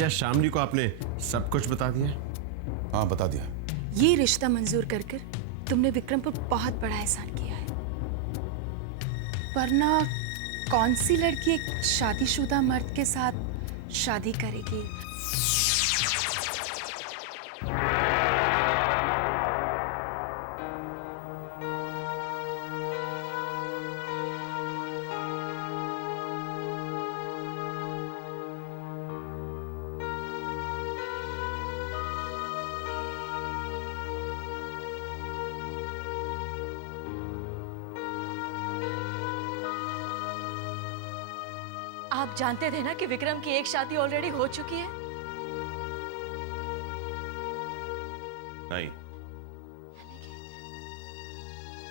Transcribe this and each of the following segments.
क्या शामली को आपने सब कुछ बता दिया? हाँ, बता दिया। ये रिश्ता मंजूर कर कर तुमने विक्रम पर बहुत बड़ा एहसान किया है, वरना कौन सी लड़की एक शादीशुदा मर्द के साथ शादी करेगी? आप जानते थे ना कि विक्रम की एक शादी ऑलरेडी हो चुकी है? नहीं।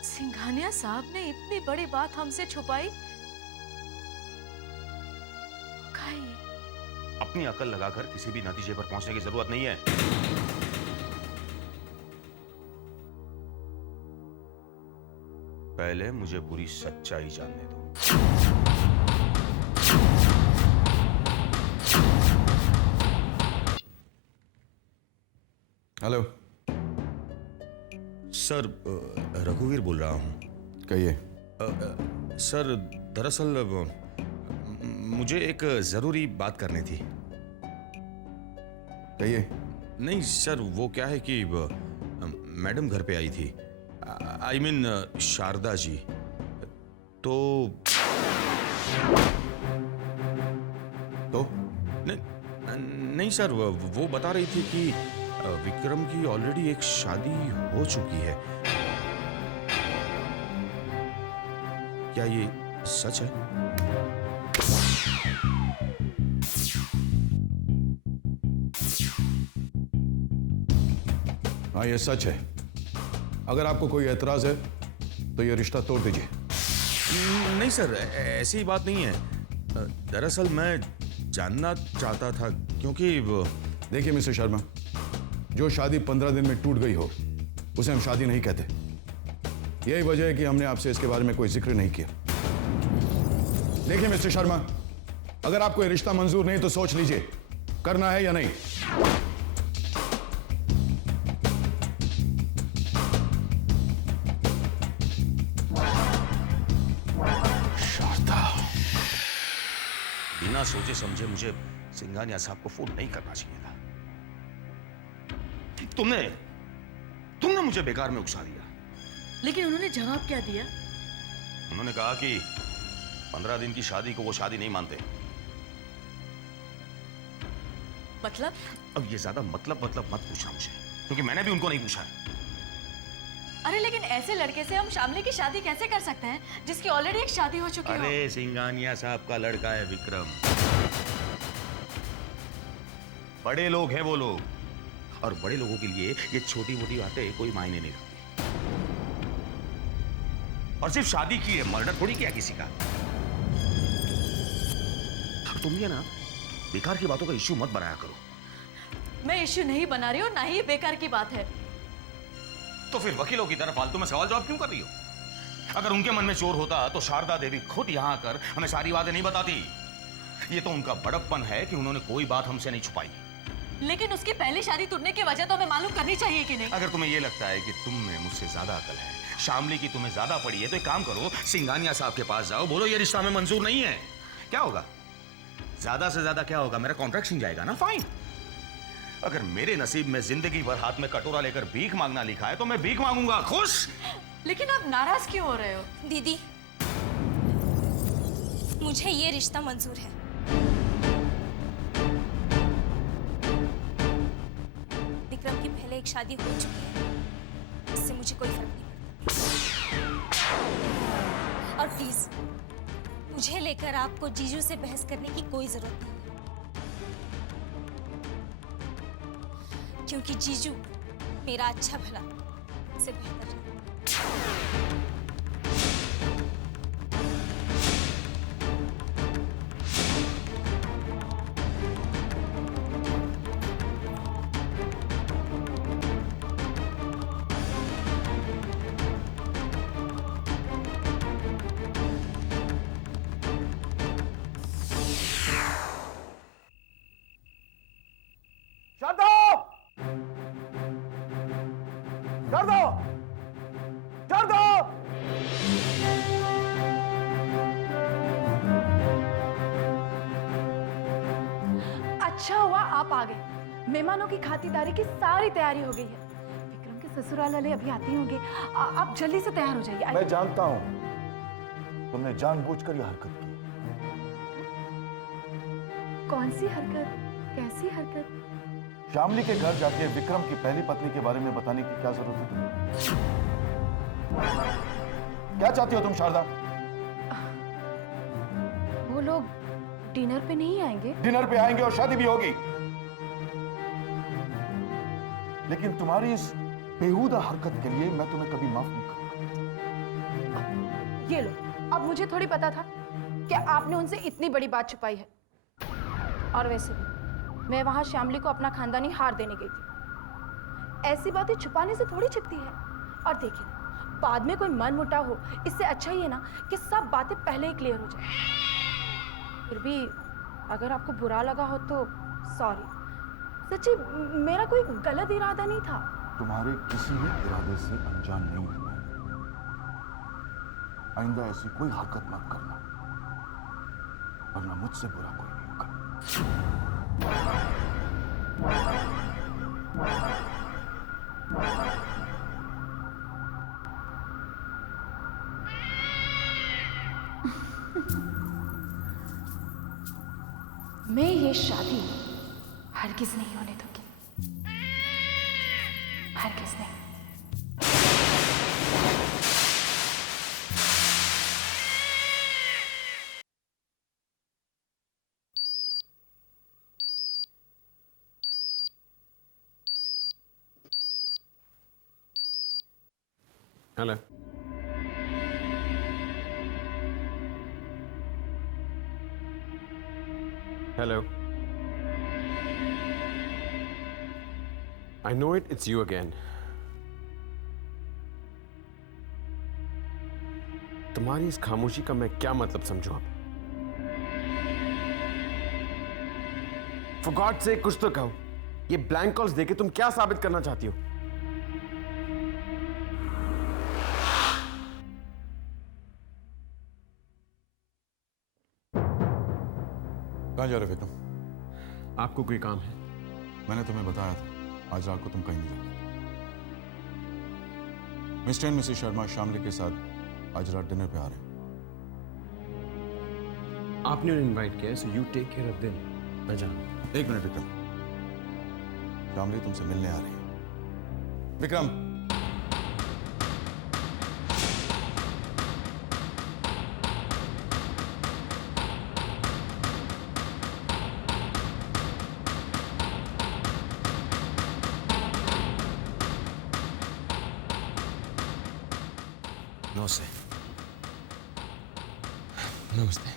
सिंघानिया साहब ने इतनी बड़ी बात हमसे छुपाई? अपनी अकल लगाकर किसी भी नतीजे पर पहुंचने की जरूरत नहीं है। पहले मुझे पूरी सच्चाई जानने दो। हेलो सर, रघुवीर बोल रहा हूं। कहिए। सर, दरअसल मुझे एक जरूरी बात करनी थी। कहिए। नहीं सर, वो क्या है कि मैडम घर पे आई थी, आई मीन शारदा जी। तो नहीं सर, वो बता रही थी कि विक्रम की ऑलरेडी एक शादी हो चुकी है। क्या ये सच है? हाँ, ये सच है। अगर आपको कोई एतराज है तो ये रिश्ता तोड़ दीजिए। नहीं सर, ऐसी बात नहीं है। दरअसल मैं जानना चाहता था क्योंकि देखिए मिस्टर शर्मा, जो शादी 15 दिन में टूट गई हो उसे हम शादी नहीं कहते। यही वजह है कि हमने आपसे इसके बारे में कोई जिक्र नहीं किया। देखिए मिस्टर शर्मा, अगर आपको ये रिश्ता मंजूर नहीं तो सोच लीजिए करना है या नहीं। शारदा, बिना सोचे समझे मुझे सिंघानिया साहब को फोन नहीं करना चाहिए था। तुमने मुझे बेकार में उकसा दिया। लेकिन उन्होंने जवाब क्या दिया? उन्होंने कहा कि 15 दिन की शादी को वो शादी नहीं मानते। मतलब? अब ये ज्यादा मतलब मत पूछना मुझे, क्योंकि मैंने भी उनको नहीं पूछा है। अरे लेकिन ऐसे लड़के से हम शामली की शादी कैसे कर सकते हैं जिसकी ऑलरेडी एक शादी हो चुकी है? अरे सिंघानिया साहब का लड़का है विक्रम। बड़े लोग हैं वो लोग, और बड़े लोगों के लिए ये छोटी मोटी बातें कोई मायने नहीं रखती। और सिर्फ शादी की है, मर्डर थोड़ी किया किसी का। तुम ये ना बेकार की बातों का इश्यू मत बनाया करो। मैं इश्यू नहीं बना रही हूँ, ना ही बेकार की बात है। तो फिर वकीलों की तरह फालतू में सवाल जवाब क्यों कर रही हो? अगर उनके मन में चोर होता तो शारदा देवी खुद यहां आकर हमें सारी बातें नहीं बताती। ये तो उनका बड़प्पन है कि उन्होंने कोई बात हमसे नहीं छुपाई। लेकिन उसकी पहली शादी टूटने की वजह तो हमें मालूम करनी चाहिए कि नहीं? अगर तुम्हें यह लगता है कि तुम में मुझसे ज्यादा अकल है, शामली की तुम्हें ज्यादा पड़ी है, तो एक काम करो, सिंघानिया साहब के पास जाओ, बोलो ये रिश्ता हमें मंजूर नहीं है। क्या होगा? ज्यादा से ज्यादा क्या होगा? मेरा कॉन्ट्रैक्ट छिन जाएगा ना, फाइन। अगर मेरे नसीब में जिंदगी भर हाथ में कटोरा लेकर भीख मांगना लिखा है तो मैं भीख मांगूंगा, खुश। लेकिन आप नाराज क्यों हो रहे हो? दीदी, मुझे ये रिश्ता मंजूर है। विक्रम की पहले एक शादी हो चुकी है, इससे मुझे कोई फर्क नहीं पड़ता। और प्लीज, मुझे लेकर आपको जीजू से बहस करने की कोई जरूरत नहीं, क्योंकि जीजू मेरा अच्छा भला से बेहतर है। शारदा! शारदा! शारदा! अच्छा हुआ आप आ गए। मेहमानों की खातिरदारी की सारी तैयारी हो गई है। विक्रम के ससुराल वाले अभी आते होंगे। आप जल्दी से तैयार हो जाइए। मैं जानता हूं तुमने जानबूझकर यह हरकत की। कौन सी हरकत? कैसी हरकत? श्यामली के घर जाके विक्रम की पहली पत्नी के बारे में बताने की क्या जरूरत है? क्या चाहती हो तुम शारदा? वो लोग डिनर पे नहीं आएंगे? डिनर पे आएंगे और शादी भी होगी, लेकिन तुम्हारी इस बेहुदा हरकत के लिए मैं तुम्हें कभी माफ नहीं करूंगा। ये लो, अब मुझे थोड़ी पता था कि आपने उनसे इतनी बड़ी बात छुपाई है। और वैसे भी मैं वहां श्यामली को अपना खानदानी हार देने गई थी। ऐसी बातें छुपाने से थोड़ी छिपती है। और देखिए, बाद में कोई मन मुटाव हो, इससे अच्छा ही है ना कि सब बातें पहले ही क्लियर हो जाए। फिर भी अगर आपको बुरा लगा हो तो सॉरी। सच्ची मेरा कोई गलत इरादा नहीं था। तुम्हारे किसी भी इरादे से अनजान नहीं हूं मैं। आइंदा ऐसी कोई हरकत मत करना, वरना मुझसे बुरा कोई नहीं होगा। मैं ये शादी हरगिज नहीं होने दूंगी। हरगिज नहीं। Hello. Hello. I know it, it's you again. तुम्हारी इस खामोशी का मैं क्या मतलब समझूं अब? For God's sake कुछ तो कहो। ये ब्लैंक कॉल्स देके तुम क्या साबित करना चाहती हो? कहाँ जा रहे विक्रम? आपको कोई काम है? मैंने तुम्हें बताया था आज रात को तुम कहीं नहीं जाओ। Mister and Mrs Sharma Shamli के साथ आज रात डिनर पे आ रहे हैं। आपने उन्हें इनवाइट किया है, so you take care of them. मैं जानूं। एक मिनट विक्रम, शामली तुमसे मिलने आ रही है। विक्रम, नमस्ते। नमस्ते।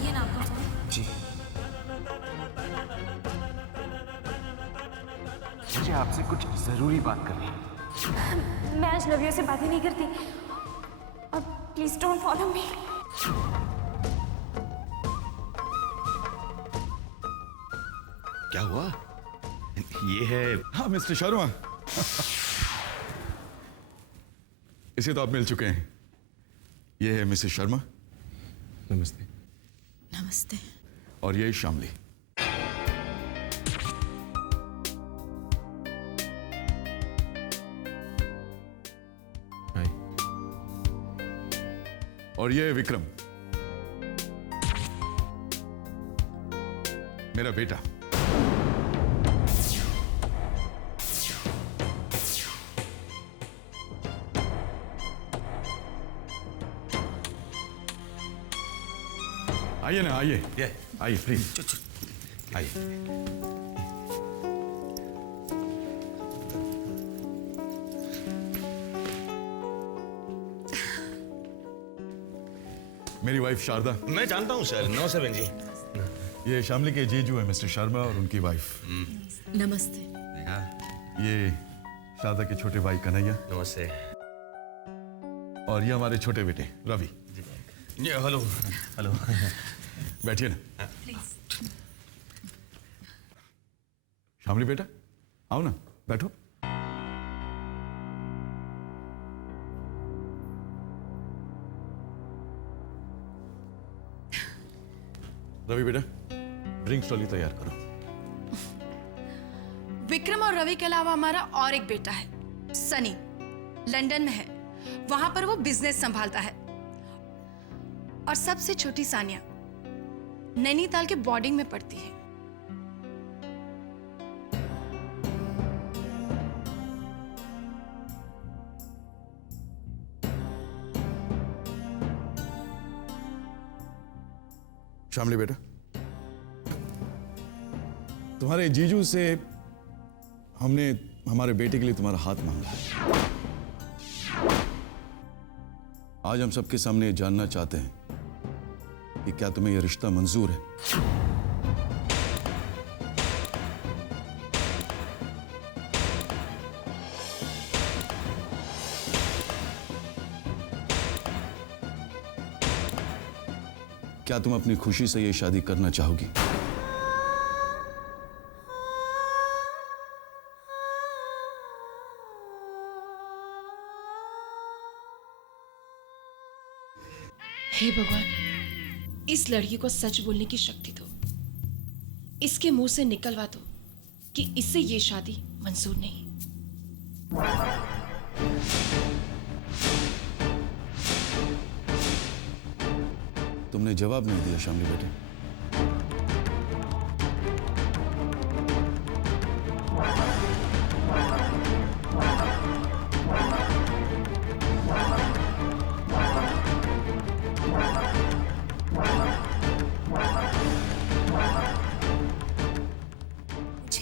ये ना आपका फोन। जी। मुझे आपसे कुछ जरूरी बात करनी है। मैं आज नवियों से बातें नहीं करती। अब प्लीज डोंट फॉलो मी। क्या हुआ? ये है। हाँ मिस्टर शर्मा, इसे तो आप मिल चुके हैं। ये है मिसेस शर्मा। नमस्ते। नमस्ते। और ये शामली। हाय। और ये है विक्रम, मेरा बेटा। आइए ना, आइए ये आइए प्लीज। आइए। मेरी वाइफ शारदा, मैं जानता हूँ सर। नमस्ते बहन जी। ये शामली के जीजू है मिस्टर शर्मा और उनकी वाइफ। नमस्ते। देखा? ये शारदा के छोटे भाई कन्हैया नमस्ते। और ये हमारे छोटे बेटे रवि। ये हेलो हेलो। बैठिए ना। शामली बेटा आओ ना, बैठो। रवि बेटा ड्रिंक्स ट्रॉली तैयार करो। विक्रम और रवि के अलावा हमारा और एक बेटा है, सनी, लंदन में है। वहां पर वो बिजनेस संभालता है। और सबसे छोटी सानिया नैनीताल के बोर्डिंग में पढ़ती है। शामली बेटा, तुम्हारे जीजू से हमने हमारे बेटे के लिए तुम्हारा हाथ मांगा है। आज हम सबके सामने ये जानना चाहते हैं कि क्या तुम्हें यह रिश्ता मंजूर है? क्या तुम अपनी खुशी से ये शादी करना चाहोगी? हे भगवान, इस लड़की को सच बोलने की शक्ति दो। इसके मुंह से निकलवा दो कि इससे ये शादी मंजूर नहीं। तुमने जवाब नहीं दिया शामली बेटे।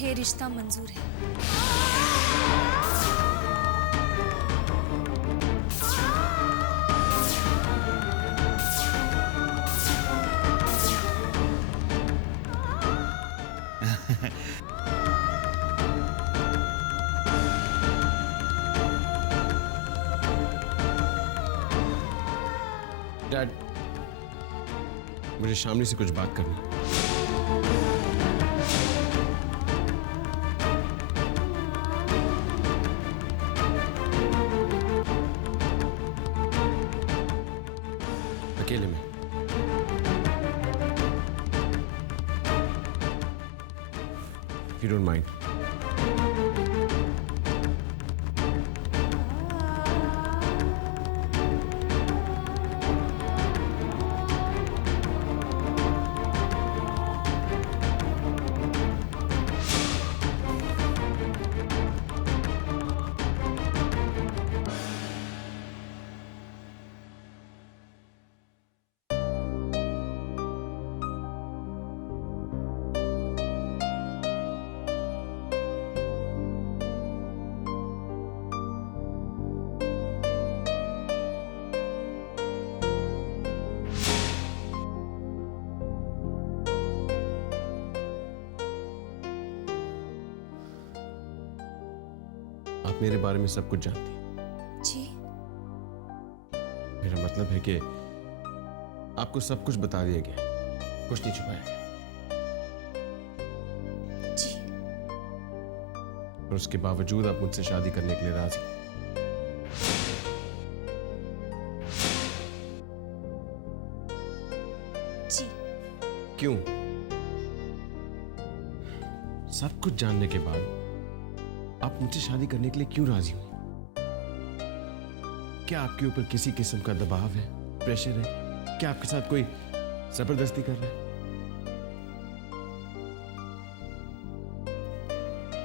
मुझे रिश्ता मंजूर है। डैड, मुझे शामली से कुछ बात करनी है। अकेले में। You don't mind? आप मेरे बारे में सब कुछ जानती हैं। जी। मेरा मतलब है कि आपको सब कुछ बता दिया गया, कुछ नहीं छुपाया गया। जी। और उसके बावजूद आप मुझसे शादी करने के लिए राजी हैं। जी। क्यों? सब कुछ जानने के बाद आप मुझसे शादी करने के लिए क्यों राजी हुई? क्या आपके ऊपर किसी किस्म का दबाव है, प्रेशर है? क्या आपके साथ कोई जबरदस्ती कर रहा है?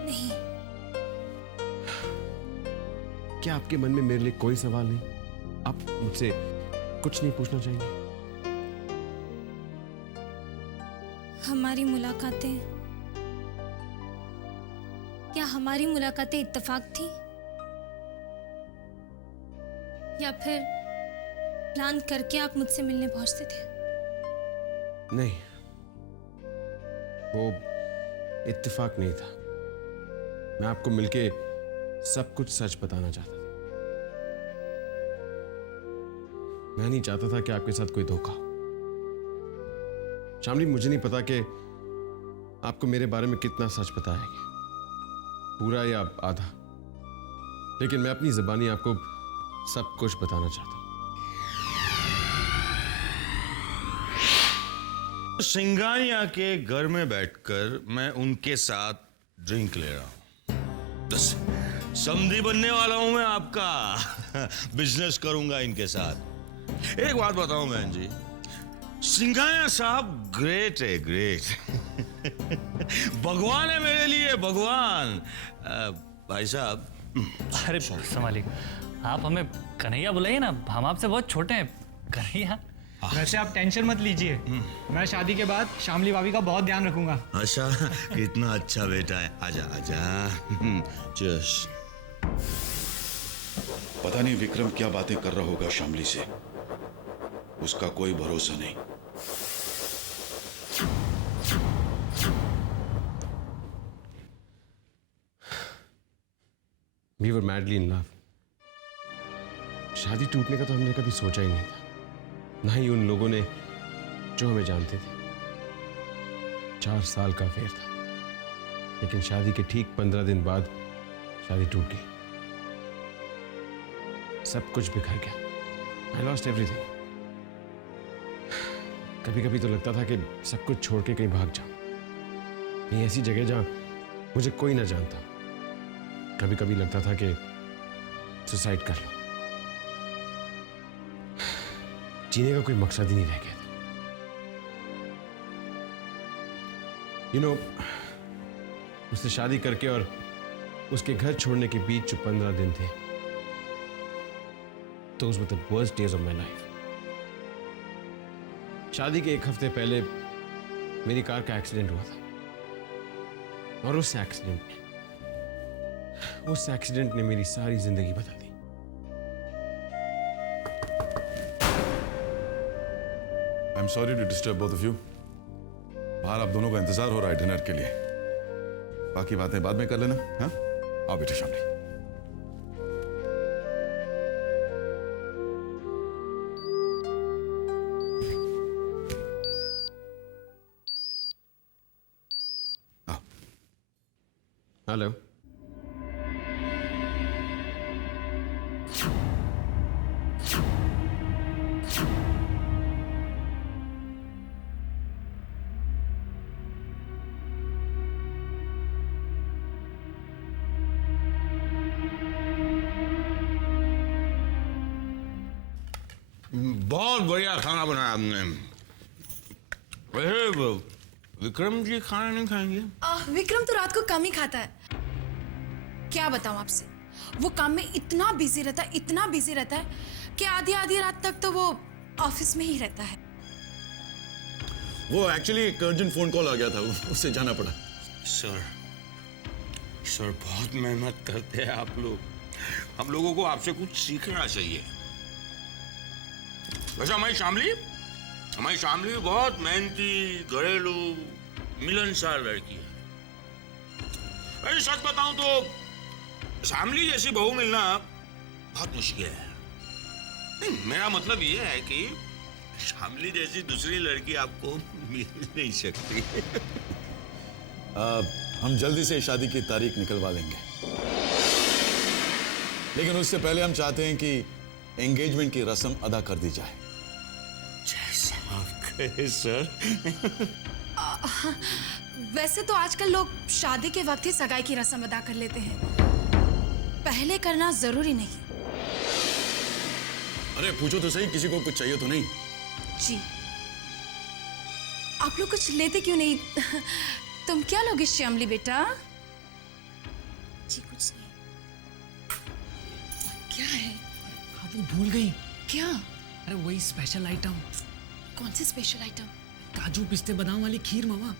नहीं। क्या आपके मन में मेरे लिए कोई सवाल नहीं? आप मुझसे कुछ नहीं पूछना चाहेंगे? हमारी मुलाकातें इत्तेफाक थी या फिर प्लान करके आप मुझसे मिलने पहुंचते थे? नहीं, वो इत्तेफाक नहीं था। मैं आपको मिलके सब कुछ सच बताना चाहता था। मैं नहीं चाहता था कि आपके साथ कोई धोखा हो। शामली, मुझे नहीं पता कि आपको मेरे बारे में कितना सच पता है, पूरा या आधा, लेकिन मैं अपनी ज़बानी आपको सब कुछ बताना चाहता हूं। सिंगानिया के घर में बैठकर मैं उनके साथ ड्रिंक ले रहा हूं। बस समधी बनने वाला हूं मैं आपका। बिजनेस करूंगा इनके साथ। एक बात बताऊं बहन जी, सिंघानिया साहब ग्रेट है, ग्रेट। भगवान है मेरे लिए, भगवान। भाई साहब। अरे संभालिए, आप हमें कन्हैया बुलाइए ना, हम आपसे बहुत छोटे हैं। कन्हैया। वैसे आप टेंशन मत लीजिए, मैं शादी के बाद शामली भाभी का बहुत ध्यान रखूंगा। अच्छा, कितना अच्छा बेटा है। आजा आजा। चीयर्स। पता नहीं विक्रम क्या बातें कर रहा होगा शामली से, उसका कोई भरोसा नहीं। We were madly in love. शादी टूटने का तो हमने कभी सोचा ही नहीं था, ना ही उन लोगों ने जो हमें जानते थे। 4 साल का अफेयर था, लेकिन शादी के ठीक 15 दिन बाद शादी टूट गई। सब कुछ बिखर गया। I lost everything. कभी कभी तो लगता था कि सब कुछ छोड़ के कहीं भाग जाऊं, कहीं ऐसी जगह जहां मुझे कोई ना जानता। कभी कभी लगता था कि सुसाइड कर लो। जीने का कोई मकसद ही नहीं रह गया था। You know, उससे शादी करके और उसके घर छोड़ने के बीच जो 15 दिन थे, those were the worst days of my life. शादी के 1 हफ्ते पहले मेरी कार का एक्सीडेंट हुआ था, और उस एक्सीडेंट ने मेरी सारी जिंदगी बदल दी। I am sorry to disturb both of you. बाहर आप दोनों का इंतजार हो रहा है डिनर के लिए। बाकी बातें बाद में कर लेना। हाँ, आओ बेटे शामली। हेलो। बहुत बढ़िया खाना बनाया आपने। वैसे विक्रम जी खाना नहीं खाएंगे? विक्रम तो रात को कम ही खाता है। क्या बताऊं आपसे, वो काम में इतना बिजी रहता है कि आधी आधी रात तक तो वो ऑफिस में ही रहता है। वो एक्चुअली एक अर्जेंट फोन कॉल आ गया था, उससे जाना पड़ा। सर बहुत मेहनत करते हैं आप लोग। हम लोगों को आपसे कुछ सीखना चाहिए। वैसे हमारी शामली बहुत मेहनती, घरेलू, मिलनसार लड़की है। वैसे सच बताऊं तो शामली जैसी बहू मिलना बहुत मुश्किल है। नहीं, मेरा मतलब ये है कि शामली जैसी दूसरी लड़की आपको मिल नहीं सकती। हम जल्दी से शादी की तारीख निकलवा लेंगे, लेकिन उससे पहले हम चाहते हैं कि एंगेजमेंट की रस्म अदा कर दी जाए। जैसा आप कहे सर। वैसे तो आजकल लोग शादी के वक्त ही सगाई की रस्म अदा कर लेते हैं, पहले करना जरूरी नहीं। अरे पूछो तो सही, किसी को कुछ चाहिए तो नहीं? जी, आप लोग कुछ लेते क्यों नहीं? तुम क्या लोगे श्यामली बेटा? जी कुछ नहीं। क्या है? आप वो भूल गई क्या? अरे वही स्पेशल आइटम। कौन सी स्पेशल आइटम? काजू पिस्ते बादाम वाली खीर मामा।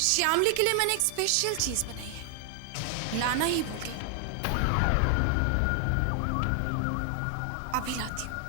श्यामली के लिए मैंने एक स्पेशल चीज बनाई है, लाना ही भूल गई। अभी लाती हूँ।